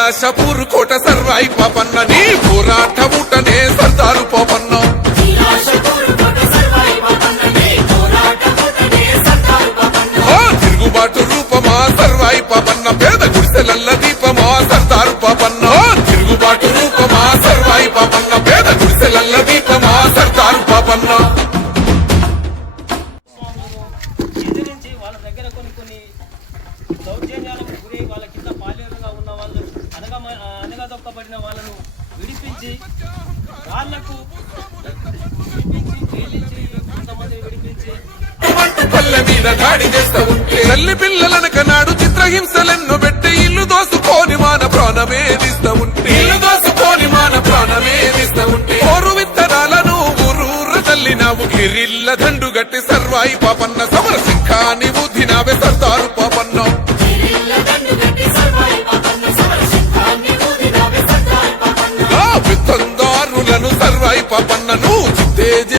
ఇలాషపూర్ కోట సర్వాయి పాపన్న నీ పోరాట ఊటనే సర్దారు పాపన్న తిరుగుబాటు రూపమా సర్వాయి పాపన్న పేద గుడిసెలల్ల దీపమా సర్దారు పాపన్న తిరుగుబాటు రూపమా సర్వాయి పాపన్న పేద గుడిసెలల్ల దీపమా సర్దారు పాపన్న దౌర్జన్యాలకు గురై వాళ్ళ కింద పాలేరుగా ఉన్న వాళ్ళు అనగదొక్కబడిన వాళ్ళను విడిపించి వాళ్లకు పల్లె మీద దాడి చేస్తా ఉంటే తల్లి పిల్లలనక నాడు చిత్రహింసలెన్నో పెట్టి ఇల్లు దోసుకోని మాన ప్రాణమేదిస్తా ఉంటే ఓరు విత్తనాలను ఊరూర తల్లినావు గిరిల్ల దండు గట్టి సర్వాయి పాపన్న సమర